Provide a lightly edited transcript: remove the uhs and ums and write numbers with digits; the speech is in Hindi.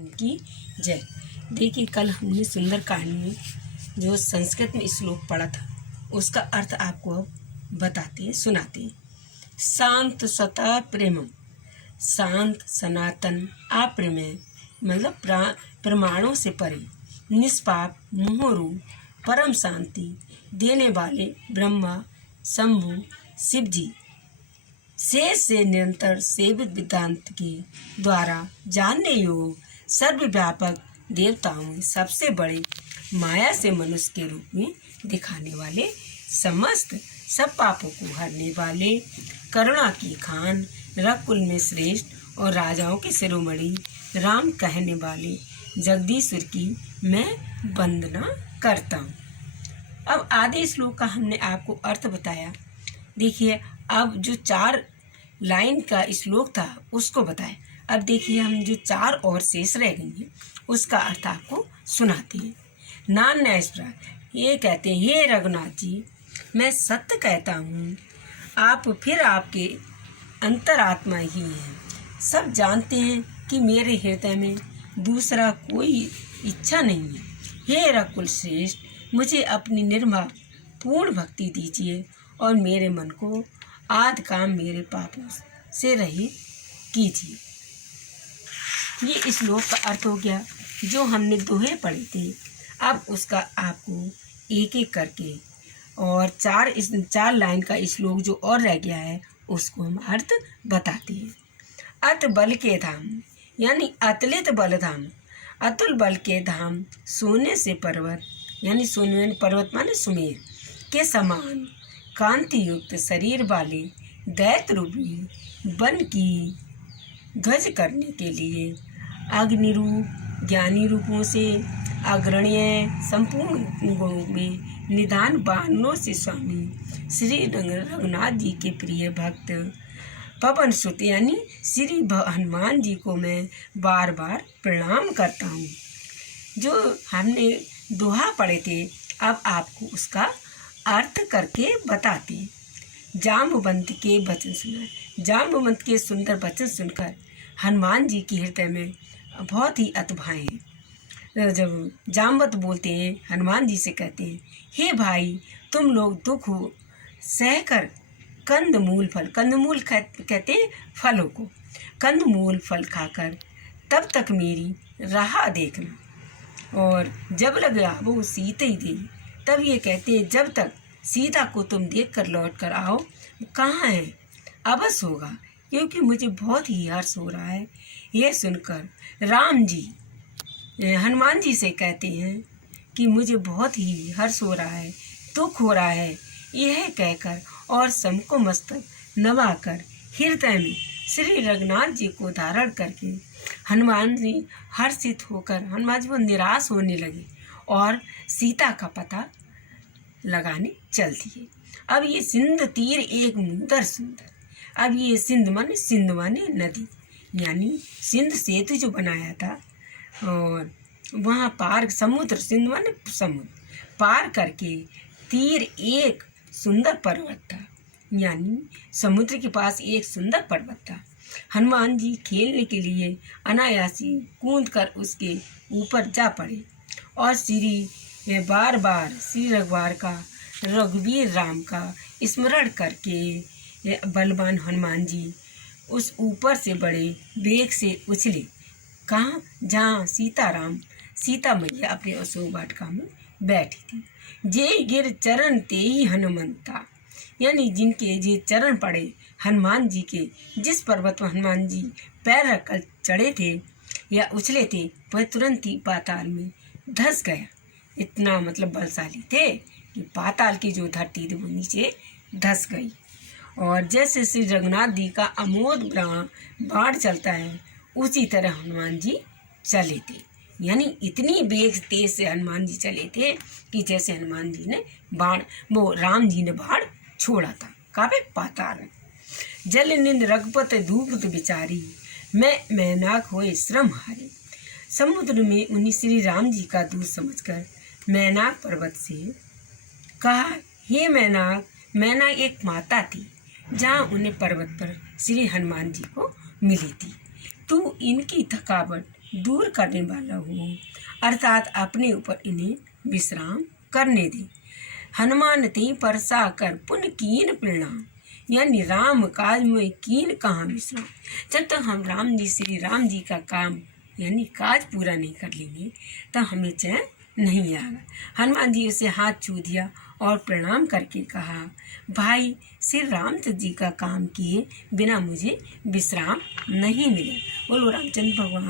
भगवान की जय। देखिए, कल हमने सुंदरकांड में जो संस्कृत में श्लोक पढ़ा था उसका अर्थ आपको अब बताते हैं, सुनाते हैं। शांत सता प्रेमम, शांत सनातन अप्रेमेय मतलब प्रमाणों से परे, निष्पाप मोहरूप परम शांति देने वाले ब्रह्मा शंभु शिव जी से निरंतर सेवित वेदांत के द्वारा जानने योग सर्वव्यापक देवताओं में सबसे बड़े माया से मनुष्य के रूप में दिखाने वाले, समस्त सब पापों को हरने वाले, करुणा की खान, रघुकुल में श्रेष्ठ और राजाओं के शिरोमणि राम कहने वाले जगदीश्वर की मैं वंदना करता हूँ। अब आधे श्लोक का हमने आपको अर्थ बताया। देखिए, अब जो 4 लाइन का श्लोक था उसको बताया। अब देखिए, हम जो 4 और शेष रह गई हैं उसका अर्थ आपको सुनाते हैं। नान्या इस प्रकार ये कहते हैं, हे रघुनाथ जी, मैं सत्य कहता हूँ, आप फिर आपके अंतरात्मा ही हैं। सब जानते हैं कि मेरे हृदय में दूसरा कोई इच्छा नहीं है। हे रघुकुल श्रेष्ठ, मुझे अपनी निर्मल पूर्ण भक्ति दीजिए और मेरे मन को आदि काम मेरे पापों से रहित कीजिए। ये श्लोक का अर्थ हो गया। जो हमने दोहे पढ़े थे अब उसका आपको एक एक करके और 4 लाइन का श्लोक जो और रह गया है उसको हम अर्थ बताते हैं। अत बल के धाम यानी अतुलित बल धाम, अतुल बल के धाम, सोने से पर्वत यानी सोने पर्वत माने सुमेर के समान कांति युक्त शरीर वाले दैत्य रूपी वन की गज करने के लिए अग्निरूप ज्ञानी रूपों से अग्रणीय संपूर्ण गुणों में निदान वाहनों से स्वामी श्री रघुनाथ जी के प्रिय भक्त पवन सुत यानी श्री हनुमान जी को मैं बार बार प्रणाम करता हूँ। जो हमने दोहा पढ़े थे अब आपको उसका अर्थ करके बताते हैं। जाम्बवंत के वचन सुना, जाम्बवंत के सुंदर वचन सुनकर हनुमान जी के हृदय में बहुत ही अतभाएं। जब जाम्बवंत बोलते हैं, हनुमान जी से कहते हैं, हे भाई, तुम लोग दुख हो सहकर कंदमूल फल, कंदमूल कहते हैं फलों को, कंदमूल फल खाकर तब तक मेरी राह देखना। और जब लगा वो सीते ही देवी, तब ये कहते हैं, जब तक सीता को तुम देख कर लौट कर आओ, कहाँ है अवश्य होगा, क्योंकि मुझे बहुत ही हर्ष हो रहा है। यह सुनकर राम जी हनुमान जी से कहते हैं कि मुझे बहुत ही हर्ष हो रहा है, दुख हो रहा है। यह कहकर और सबको मस्तक नवाकर हृदय में श्री रघुनाथ जी को धारण करके हनुमान जी हर्षित होकर हनुमान जी वो निराश होने लगे और सीता का पता लगाने चल दिए। अब ये सिंध तीर एक मुंदर सुंदर, अब ये सिंध माने नदी, यानी सिंध सेतु जो बनाया था और वहाँ पार समुद्र, सिंध माने समुद्र पार करके तीर एक सुंदर पर्वत था, यानी समुद्र के पास एक सुंदर पर्वत था। हनुमान जी खेलने के लिए अनायासी कूद कर उसके ऊपर जा पड़े और श्री बार बार श्री रघुवीर राम का स्मरण करके बलवान हनुमान जी उस ऊपर से बड़े वेग से उछले। कहाँ? जहाँ सीता मैया अपने अशोक वाटिका में बैठी थी। जे गिर चरण ते ही हनुमंता, यानी जिनके जे चरण पड़े हनुमान जी के, जिस पर्वत पर हनुमान जी पैर रखकर चढ़े थे या उछले थे वह तुरंत ही पाताल में धंस गया। इतना मतलब बलशाली थे कि पाताल की जो धरती थी वो नीचे धंस गई। और जैसे श्री रघुनाथ जी का अमोद बाण चलता है उसी तरह हनुमान जी चले थे, यानी इतनी वेग तेज से हनुमान जी चले थे कि जैसे हनुमान जी ने राम जी ने बाण छोड़ा था। काबे पाताल जल निंद रघुपत धूपत बिचारी, मैं मैनाक होए श्रम हारे। समुद्र में उन्हीं श्री राम जी का दूध समझकर मैनाक पर्वत से कहा, हे मैनाक। मैनाक एक माता थी जहाँ उन्हें पर्वत पर श्री हनुमान जी को मिली थी। तू इनकी थकावट दूर करने वाला हूँ, अर्थात अपने ऊपर इन्हें विश्राम करने दे। हनुमान ते परसा कर पुन कीन प्रणाम, यानी राम काज में कीन कहाँ विश्राम। जब तक हम राम जी श्री राम जी का काम यानी काज पूरा नहीं कर लेंगे तो हमें चैन नहीं आएगा। हनुमान जी उसे हाथ छू दिया और प्रणाम करके कहा, भाई श्री रामचंद्र जी का काम किए बिना मुझे विश्राम नहीं मिले। बोलो रामचंद्र भगवान।